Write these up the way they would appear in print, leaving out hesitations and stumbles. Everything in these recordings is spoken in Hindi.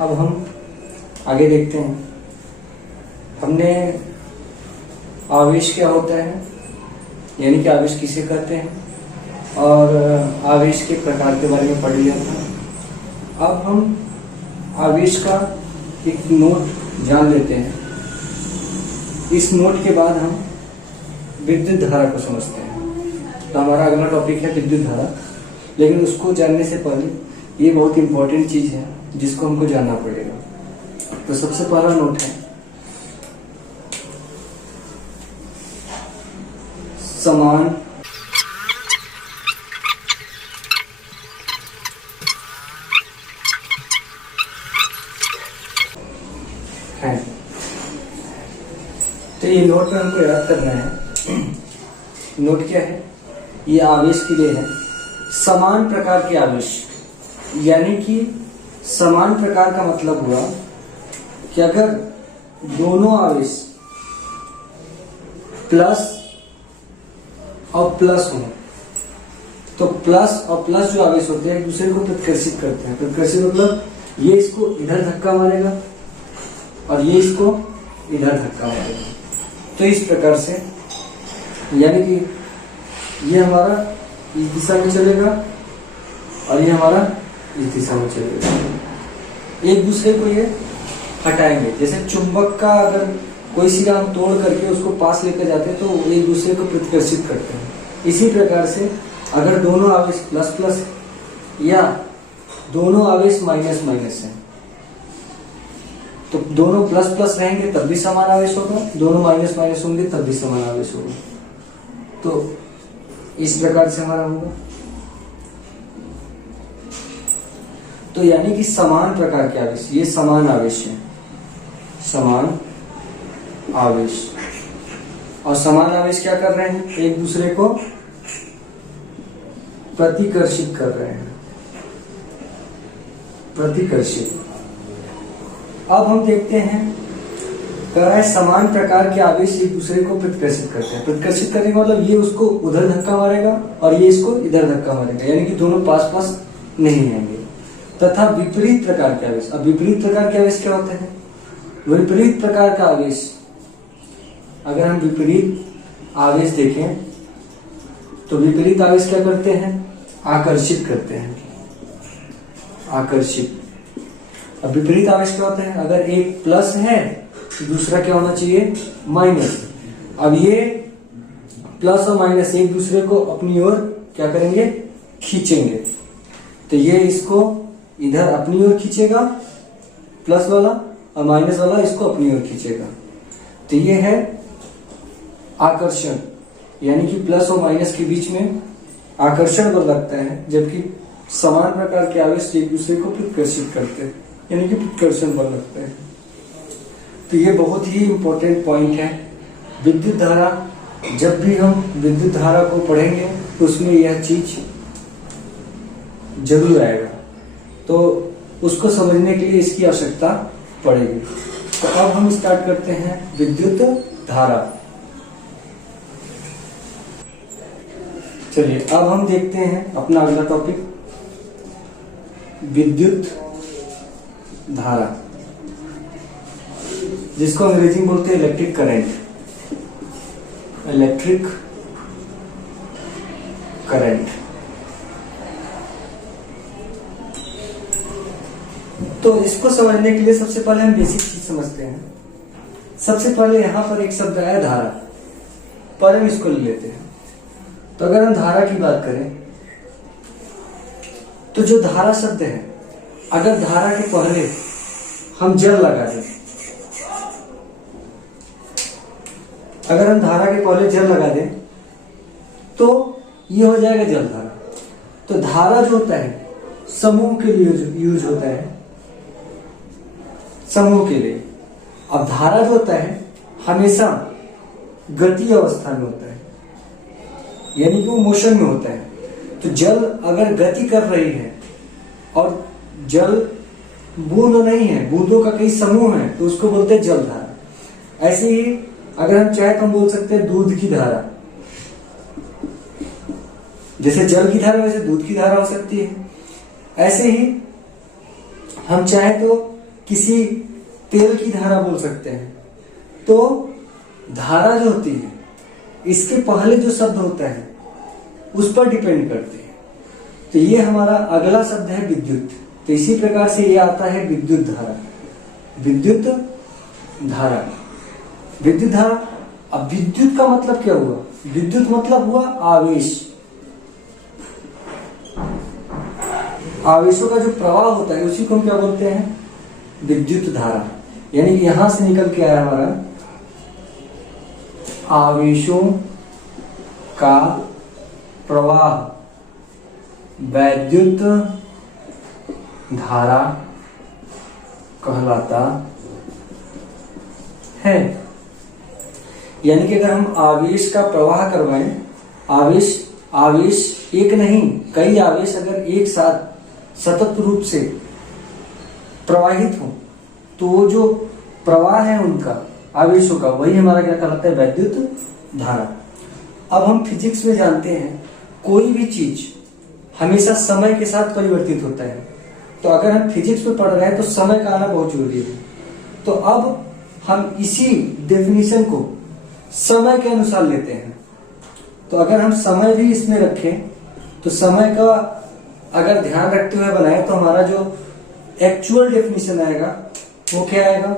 अब हम आगे देखते हैं। हमने आवेश क्या होता है, यानी कि आवेश किसे कहते हैं, और आवेश के प्रकार के बारे में पढ़ लिया था। अब हम आवेश का एक नोट जान लेते हैं। इस नोट के बाद हम विद्युत धारा को समझते हैं। तो हमारा अगला टॉपिक है विद्युत धारा, लेकिन उसको जानने से पहले ये बहुत इंपॉर्टेंट चीज है जिसको हमको जानना पड़ेगा। तो सबसे पहला नोट है समान है। तो ये नोट में हमको याद करना है। नोट क्या है? ये आवेश के लिए है। समान प्रकार के आवेश, यानी कि समान प्रकार का मतलब हुआ कि अगर दोनों आवेश प्लस और प्लस हो, तो प्लस और प्लस जो आवेश होते हैं एक दूसरे को प्रतिकर्षित करते हैं। प्रतिकर्षित मतलब ये इसको इधर धक्का मारेगा और ये इसको इधर धक्का मारेगा। तो इस प्रकार से, यानी कि ये हमारा इस दिशा में चलेगा और ये हमारा इस दिशा में चलेगा। एक दूसरे को ये हटाएंगे। जैसे चुंबक का अगर कोई सिरा हम तोड़ करके उसको पास लेकर जाते हैं तो एक दूसरे को प्रतिकर्षित करते हैं। इसी प्रकार से अगर दोनों आवेश प्लस प्लस या दोनों आवेश माइनस माइनस है, तो दोनों प्लस प्लस रहेंगे तब भी समान आवेश होगा, दोनों माइनस माइनस होंगे तब भी समान आवेश होगा। तो इस प्रकार से हमारा होगा। तो यानी कि समान प्रकार के आवेश, ये समान आवेश है, समान आवेश। और समान आवेश क्या कर रहे हैं? एक दूसरे को प्रतिकर्षित कर रहे हैं, प्रतिकर्षित। अब हम देखते हैं, कह रहा है समान प्रकार के आवेश एक दूसरे को प्रतिकर्षित करते हैं। प्रतिकर्षित करने का मतलब ये उसको उधर धक्का मारेगा और ये इसको इधर धक्का मारेगा, यानी कि दोनों पास पास नहीं आएंगे। तथा विपरीत प्रकार के आवेश। अब विपरीत प्रकार के आवेश क्या होते हैं? विपरीत प्रकार का आवेश, अगर हम विपरीत आवेश देखें तो विपरीत आवेश क्या करते हैं? आकर्षित करते हैं, आकर्षित। अब विपरीत आवेश क्या होता है? अगर एक प्लस है तो दूसरा क्या होना चाहिए? माइनस। अब ये प्लस और माइनस एक दूसरे को अपनी ओर क्या करेंगे? खींचेंगे। तो ये इसको इधर अपनी ओर खींचेगा प्लस वाला, और माइनस वाला इसको अपनी ओर खींचेगा। तो ये है आकर्षण, यानी कि प्लस और माइनस के बीच में आकर्षण बल लगता है, जबकि समान प्रकार के आवेश एक दूसरे को प्रतिकर्षित करते हैं, यानी कि प्रतिकर्षण बल लगता है। तो ये बहुत ही इंपॉर्टेंट पॉइंट है। विद्युत धारा, जब भी हम विद्युत धारा को पढ़ेंगे तो उसमें यह चीज जरूर आएगा, तो उसको समझने के लिए इसकी आवश्यकता पड़ेगी। तो अब हम स्टार्ट करते हैं विद्युत धारा। चलिए अब हम देखते हैं अपना अगला टॉपिक, विद्युत धारा, जिसको अंग्रेजी में बोलते हैं इलेक्ट्रिक करंट। Electric current. तो इसको समझने के लिए सबसे पहले हम बेसिक चीज समझते हैं। सबसे पहले यहां पर एक शब्द है धारा, पर हम इसको ले लेते हैं। तो अगर हम धारा की बात करें तो जो धारा शब्द है, अगर धारा के पहले हम जल लगा दें, अगर हम धारा के पहले जल लगा दें तो ये हो जाएगा जल धारा। तो धारा जो होता है समूह के लिए यूज होता है, समूह के लिए। अब धारा जो होता है हमेशा गति अवस्था में होता है, यानी कि वो मोशन में होता है। तो जल अगर गति कर रही है और जल बूंद नहीं है, बूंदों का कई समूह है, तो उसको बोलते हैं जल धारा। ऐसे ही अगर हम चाहे तो हम बोल सकते हैं दूध की धारा। जैसे जल की धारा वैसे दूध की धारा हो सकती है। ऐसे ही हम चाहे तो किसी तेल की धारा बोल सकते हैं। तो धारा जो होती है इसके पहले जो शब्द होता है उस पर डिपेंड करते हैं। तो ये हमारा अगला शब्द है विद्युत। तो इसी प्रकार से ये आता है विद्युत धारा। विद्युत धारा, विद्युत धारा। अब विद्युत का मतलब क्या हुआ? विद्युत मतलब हुआ आवेश। आवेशों का जो प्रवाह होता है उसी को हम क्या बोलते हैं? विद्युत धारा। यानी कि यहां से निकल के आया हमारा आवेशों का प्रवाह वैद्युत धारा कहलाता है। यानी कि अगर हम आवेश का प्रवाह करवाएं, आवेश एक नहीं कई आवेश अगर एक साथ सतत रूप से प्रवाहित हो तो वो जो प्रवाह है उनका आवेशों का वही हमारा क्या कहलाता है? वैद्युत धारा। अब हम फिजिक्स में जानते हैं कोई भी चीज हमेशा समय के साथ परिवर्तित होता है। तो अगर हम फिजिक्स में पढ़ रहे हैं तो समय का आना बहुत जरूरी है। तो अब हम इसी डेफिनेशन को समय के अनुसार लेते हैं। तो अगर हम समय भी इसमें रखें तो समय का अगर ध्यान रखते हुए बनाए तो हमारा जो एक्चुअल डेफिनेशन आएगा वो क्या आएगा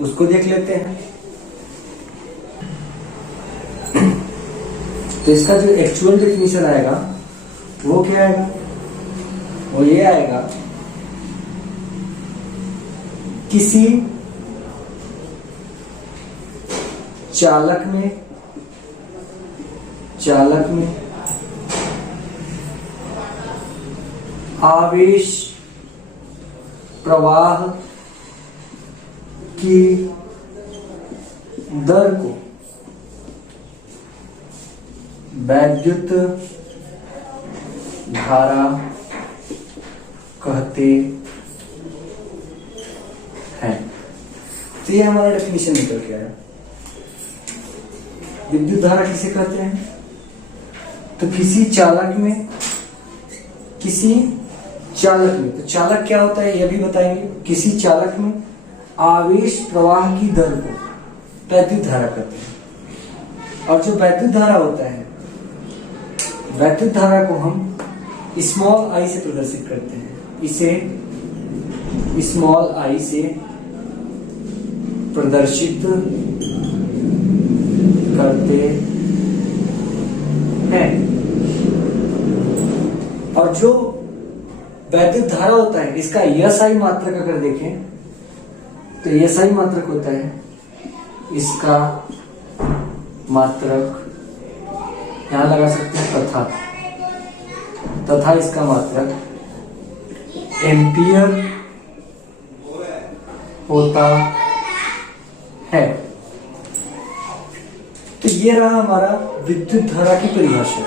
उसको देख लेते हैं। तो इसका जो एक्चुअल डेफिनेशन आएगा वो क्या आएगा? वो ये आएगा, किसी चालक में आवेश प्रवाह की दर को वैद्युत धारा कहते हैं। तो ये हमारा डेफिनेशन निकल के आया। विद्युत धारा किसे कहते हैं? तो किसी चालक में, तो चालक क्या होता है यह भी बताएंगे। किसी चालक में आवेश प्रवाह की दर को वैद्युत धारा कहते हैं। और जो वैद्युत धारा होता है, वैद्युत धारा को हम स्मॉल आई से प्रदर्शित करते हैं। इसे स्मॉल आई से प्रदर्शित करते हैं। और जो वैद्युत धारा होता है इसका एसआई मात्रक अगर देखें तो एसआई मात्रक होता है, इसका मात्रक यहां लगा सकते हैं तथा इसका मात्रक एम्पियर होता है। तो ये रहा हमारा विद्युत धारा की परिभाषा।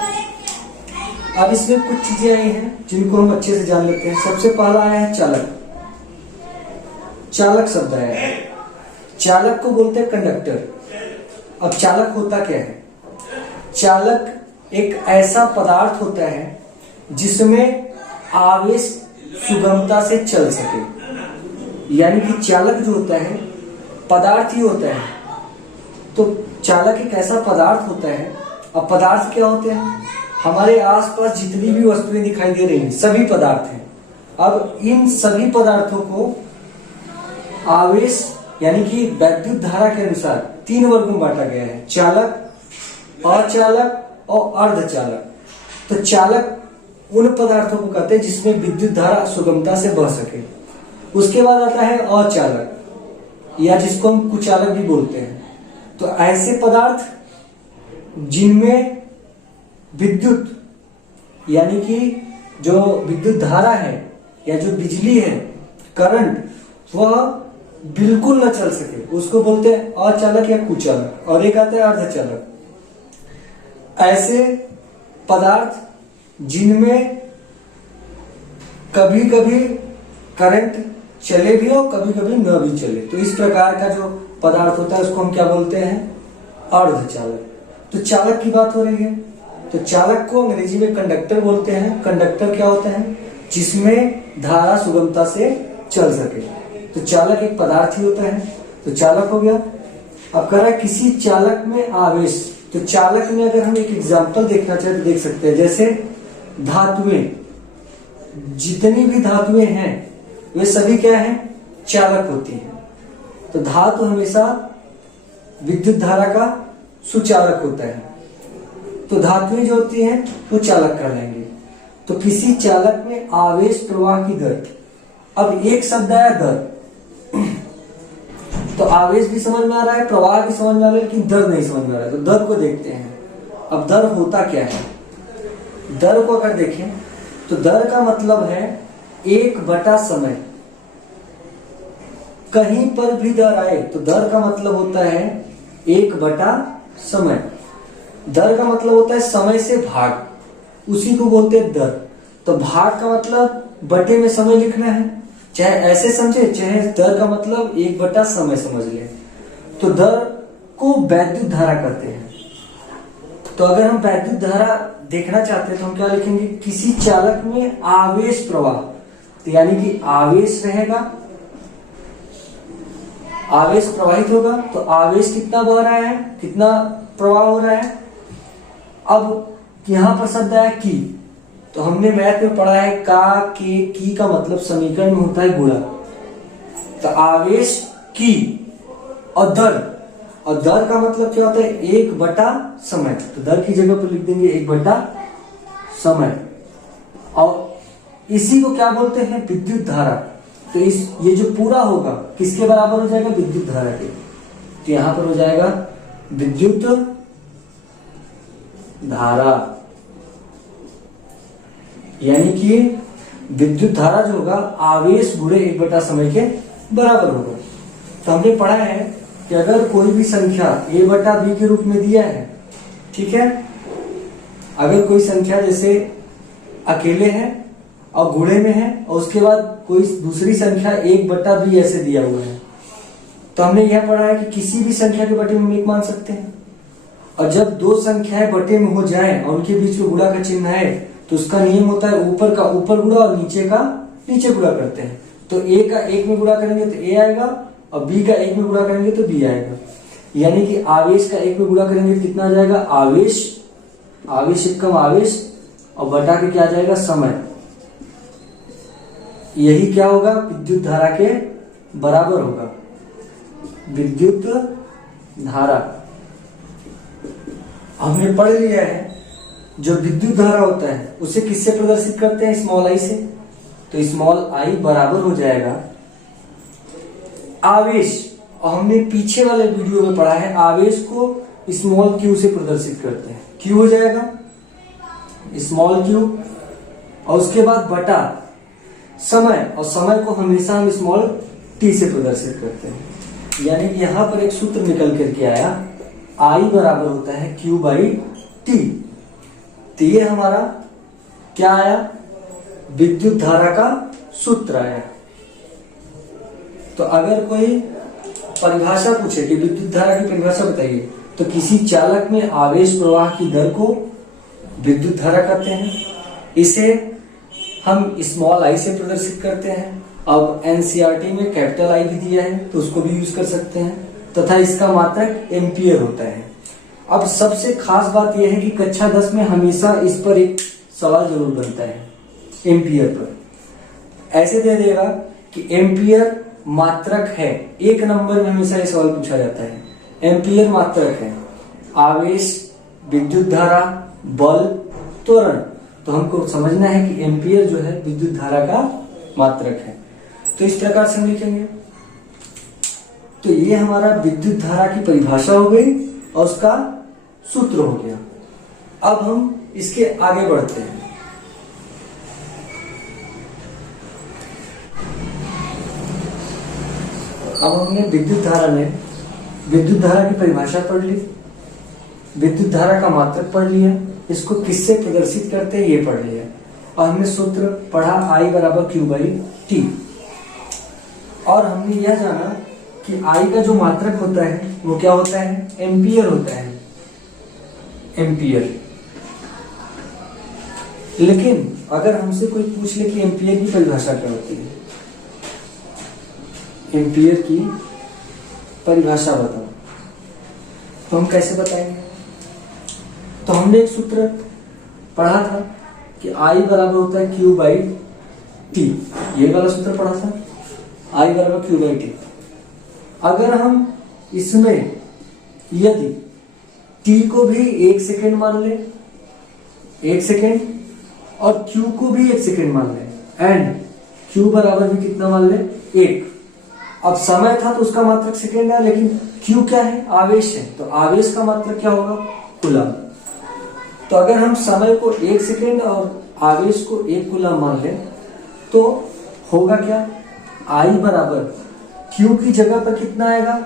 अब इसमें कुछ चीजें आई हैं जिनको हम अच्छे से जान लेते हैं। सबसे पहला आया है चालक। चालक शब्द आया है। चालक को बोलते हैं कंडक्टर। अब चालक होता क्या है? चालक एक ऐसा पदार्थ होता है जिसमें आवेश सुगमता से चल सके। यानी कि चालक जो होता है पदार्थ ही होता है। तो चालक एक ऐसा पदार्थ होता है। अब पदार्थ क्या होते हैं? हमारे आसपास जितनी भी वस्तुएं दिखाई दे रही हैं सभी पदार्थ हैं। अब इन सभी पदार्थों को आवेश यानी कि वैद्युत धारा के अनुसार 3 वर्गों में बांटा गया है, चालक, अचालक और अर्धचालक। तो चालक उन पदार्थों को कहते हैं जिसमें विद्युत धारा सुगमता से बह सके। उसके बाद आता है अचालक या जिसको हम कुचालक भी बोलते हैं। तो ऐसे पदार्थ जिनमें विद्युत यानी कि जो विद्युत धारा है या जो बिजली है, करंट, वह बिल्कुल न चल सके, उसको बोलते हैं अचालक या कुचालक। और एक आता है अर्धचालक। ऐसे पदार्थ जिनमें कभी कभी करंट चले भी और कभी कभी न भी चले, तो इस प्रकार का जो पदार्थ होता है उसको हम क्या बोलते हैं? अर्धचालक। तो चालक की बात हो रही है। तो चालक को अंग्रेजी में कंडक्टर बोलते हैं। कंडक्टर क्या होता है? जिसमें धारा सुगमता से चल सके। तो चालक एक पदार्थ ही होता है, तो चालक हो गया। अब कह रहा है किसी चालक में आवेश, तो चालक में अगर हम एक एग्जांपल देखना चाहे तो देख सकते हैं, जैसे धातुएं, जितनी भी धातुएं हैं वे सभी क्या हैं, चालक होती हैं। तो धातु हमेशा विद्युत धारा का सुचालक होता है, तो धातुएं जो होती हैं वो चालक कहलाएंगे। तो किसी चालक में आवेश प्रवाह की दर, अब एक शब्द आया दर, तो आवेश भी समझ में आ रहा है, प्रवाह भी समझ में आ रहा है, लेकिन दर नहीं समझ में आ रहा है। तो दर को देखते हैं। अब दर होता क्या है, दर को अगर देखें तो दर का मतलब है 1/समय। कहीं पर भी दर आए तो दर का मतलब होता है 1/समय। दर का मतलब होता है समय से भाग, उसी को बोलते हैं दर। तो भाग का मतलब बटे में समय लिखना है, चाहे ऐसे समझे चाहे दर का मतलब 1/समय समझ ले। तो दर को वैद्युत धारा कहते हैं। तो अगर हम वैद्युत धारा देखना चाहते हैं तो हम क्या लिखेंगे, किसी चालक में आवेश प्रवाह, तो यानी कि आवेश रहेगा, आवेश प्रवाहित होगा, तो आवेश कितना बह रहा है, कितना प्रवाह हो रहा है। अब यहां पर शब्द आया की, तो हमने मैथ में पढ़ा है का के की का मतलब समीकरण में होता है गुणा। तो आवेश की और दर, और दर का मतलब क्या होता है 1/समय। तो दर की जगह पर लिख देंगे 1/समय। और इसी को क्या बोलते हैं, विद्युत धारा। तो ये जो पूरा होगा किसके बराबर हो जाएगा, विद्युत धारा के। तो यहां पर हो जाएगा विद्युत धारा, यानी कि विद्युत धारा जो होगा आवेश गुणे 1/समय के बराबर होगा। तो हमने पढ़ा है कि अगर कोई भी संख्या a/b के रूप में दिया है, ठीक है, अगर कोई संख्या जैसे अकेले है और गुणे में है और उसके बाद कोई दूसरी संख्या 1/b ऐसे दिया हुआ है, तो हमने यह पढ़ा है कि किसी भी संख्या के बटे में हम 1 मान सकते हैं। और जब दो संख्याएं बटे में हो जाए और उनके बीच में गुणा का चिन्ह है तो उसका नियम होता है ऊपर का ऊपर गुणा और नीचे का नीचे गुणा करते हैं। तो a का 1 में गुणा करेंगे तो a आएगा और b का 1 में गुणा करेंगे तो b आएगा। यानी कि आवेश का 1 में गुणा करेंगे तो कितना आ जाएगा, आवेश, आवेश एक कम आवेश और बटा के क्या आ जाएगा, समय। यही क्या होगा, विद्युत धारा के बराबर होगा, विद्युत धारा। हमने पढ़ लिया है जो विद्युत धारा होता है उसे किससे प्रदर्शित करते हैं, स्मॉल आई से। तो स्मॉल आई बराबर हो जाएगा आवेश, और हमने पीछे वाले वीडियो में पढ़ा है आवेश को स्मॉल क्यू से प्रदर्शित करते हैं। क्यू हो जाएगा स्मॉल क्यू, और उसके बाद बटा समय, और समय को हमेशा हम स्मॉल टी से प्रदर्शित करते हैं। यानी कि यहां पर एक सूत्र निकल करके आया, आई बराबर होता है क्यू बाई टी। तो ये हमारा क्या आया, विद्युत धारा का सूत्र आया। तो अगर कोई परिभाषा पूछे कि विद्युत धारा की परिभाषा बताइए, तो किसी चालक में आवेश प्रवाह की दर को विद्युत धारा कहते हैं। इसे हम स्मॉल आई से प्रदर्शित करते हैं। अब एनसीईआरटी में कैपिटल आई भी दिया है तो उसको भी यूज कर सकते हैं, तथा इसका मात्रक एम्पियर होता है। अब सबसे खास बात यह है कि कक्षा 10 में हमेशा इस पर एक सवाल जरूर बनता है, एम्पियर पर। ऐसे दे देगा कि एम्पियर मात्रक है, 1 नंबर में हमेशा ये सवाल पूछा जाता है। एम्पियर मात्रक है, आवेश, विद्युत धारा, बल, त्वरण। तो हमको समझना है कि एम्पियर जो है विद्युत धारा का मात्रक है। तो इस प्रकार से हम लिखेंगे। तो ये हमारा विद्युत धारा की परिभाषा हो गई और उसका सूत्र हो गया। अब हम इसके आगे बढ़ते हैं। अब हमने विद्युत धारा में विद्युत धारा की परिभाषा पढ़ ली, विद्युत धारा का मात्रक पढ़ लिया, इसको किससे प्रदर्शित करते हैं ये पढ़ लिया, और हमने सूत्र पढ़ा I बराबर क्यू बाई टी। और हमने यह जाना कि I का जो मात्रक होता है वो क्या होता है, एम्पियर होता है, एम्पियर। लेकिन अगर हमसे कोई पूछ ले कि एम्पियर की परिभाषा क्या होती है, एम्पियर की परिभाषा बताओ। तो हम कैसे बताएंगे? तो हमने एक सूत्र पढ़ा था कि I बराबर होता है Q बाई T, ये वाला सूत्र पढ़ा था, I बराबर Q बाई T। अगर हम इसमें यदि T को भी 1 सेकेंड मान ले, 1 सेकेंड, और Q को भी 1 सेकेंड मान ले, एंड Q बराबर भी कितना मान ले? 1। अब समय था तो उसका मात्रक सेकेंड है, लेकिन Q क्या है? आवेश है, तो आवेश का मात्रक क्या होगा? कूलम। तो अगर हम समय को 1 सेकेंड और आवेश को 1 कूलम मान लें तो होगा क्या? I बराबर Q की जगह पर कितना आएगा?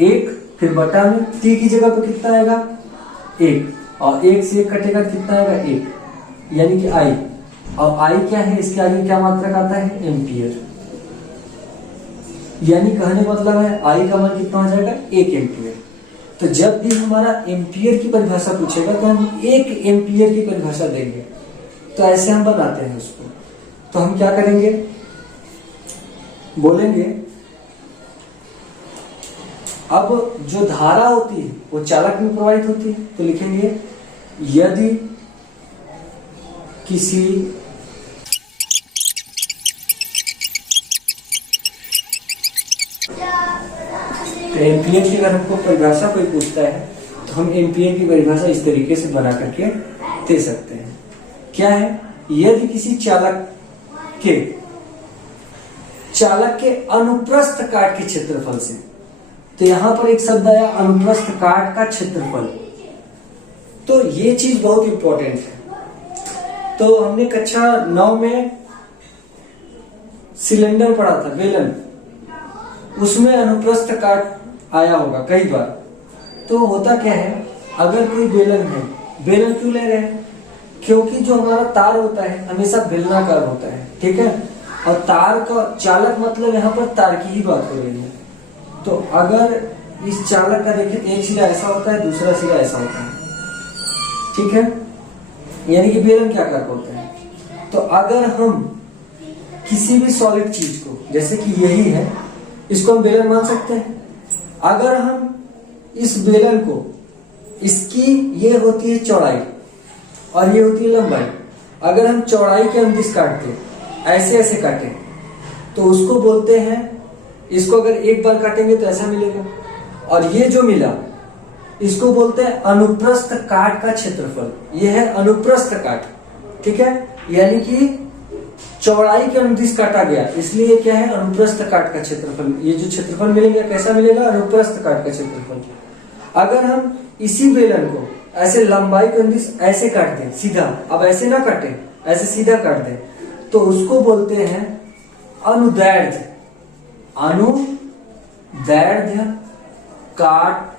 1, फिर बटा में T की जगह पर कितना आएगा? 1, और 1 से 1 कटेगा कितना आएगा? 1, यानी कि I। और I क्या है? इसके आगे क्या मात्रक आता है? एम्पियर। यानी कहने का मतलब है I का मान कितना हो जाएगा? 1 एम्पियर। तो जब भी हमारा एम्पियर की परिभाषा पूछेगा तो हम 1 एम्पियर की परिभाषा देंगे। तो ऐसे हम बनाते हैं उसको। तो हम क्या करेंगे? बोलेंगे अब जो धारा होती है वो चालक में प्रवाहित होती है, तो लिखेंगे यदि किसी तो एम्पियर की अगर हमको परिभाषा कोई पूछता है तो हम एम्पियर की परिभाषा इस तरीके से बना करके दे सकते हैं। क्या है? यदि किसी चालक के अनुप्रस्थ काट के क्षेत्रफल से, तो यहां पर एक शब्द आया अनुप्रस्थ काट का क्षेत्रफल। तो ये चीज बहुत इंपॉर्टेंट है। तो हमने कक्षा 9 में सिलेंडर पढ़ा था, बेलन, उसमें अनुप्रस्थ काट आया होगा कई बार। तो होता क्या है, अगर कोई बेलन है, बेलन क्यों ले रहे हैं? क्योंकि जो हमारा तार होता है हमेशा बेलनाकार होता है, ठीक है, और तार का चालक मतलब यहाँ पर तार की ही बात हो रही है। तो अगर इस चालक का देखें, एक सिरा ऐसा होता है, दूसरा सिरा ऐसा होता है, ठीक है, यानी कि बेलन क्या आकार का होता है। तो अगर हम किसी भी सॉलिड चीज को, जैसे कि यही है, इसको हम बेलन मान सकते हैं। अगर हम इस बेलन को, इसकी ये होती है चौड़ाई और ये होती है लंबाई, अगर हम चौड़ाई के अनुदिश काटते, ऐसे ऐसे काटे, तो उसको बोलते हैं, इसको अगर एक बार काटेंगे तो ऐसा मिलेगा, और ये जो मिला इसको बोलते हैं अनुप्रस्थ काट का क्षेत्रफल। ये है अनुप्रस्थ काट, ठीक है, यानी कि चौड़ाई के अनुदिश काटा गया, इसलिए क्या है? अनुप्रस्थ काट का क्षेत्रफल। ये जो क्षेत्रफल मिलेगा कैसा मिलेगा? अनुप्रस्थ काट का क्षेत्रफल। अगर हम इसी बेलन को ऐसे लंबाई के अनुदिश ऐसे काट दें सीधा, अब ऐसे ना काटे, ऐसे सीधा काट दें, तो उसको बोलते हैं अनुदैर्ध्य। अनुदैर्ध्य काट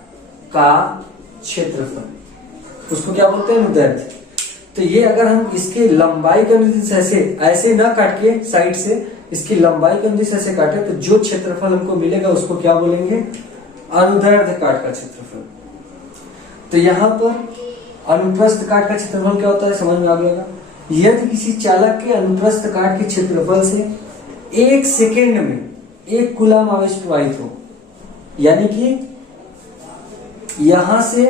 का क्षेत्रफल, उसको क्या बोलते हैं? अनुदैर्ध्य। तो ये अगर हम इसके लंबाई के अनुदिश ऐसे ऐसे ना काट के साइड से, इसकी लंबाई के अनुदिश ऐसे काटे, तो जो क्षेत्रफल हमको मिलेगा उसको क्या बोलेंगे? अनुदैर्ध्य काट का क्षेत्रफल। तो यहाँ पर अनुप्रस्थ काट का क्षेत्रफल क्या होता है समझ में आ गया? यदि किसी चालक के अनुप्रस्थ काट के क्षेत्रफल से 1 सेकेंड में 1 कूलम आवेश प्रवाहित हो, यानी कि यहां से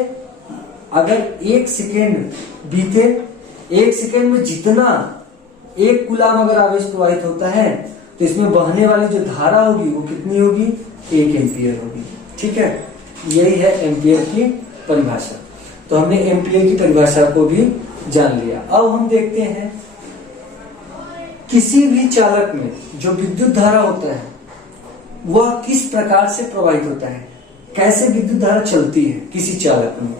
अगर 1 सेकेंड बीते, 1 सेकेंड में जितना 1 कूलम अगर आवेश प्रवाहित होता है तो इसमें बहने वाली जो धारा होगी वो कितनी होगी? 1 एम्पियर होगी, ठीक है। यही है एम्पियर की परिभाषा। तो हमने एम्पियर की परिभाषा को भी जान लिया। अब हम देखते हैं किसी भी चालक में जो विद्युत धारा होता है वह किस प्रकार से प्रवाहित होता है, कैसे विद्युत धारा चलती है किसी चालक में।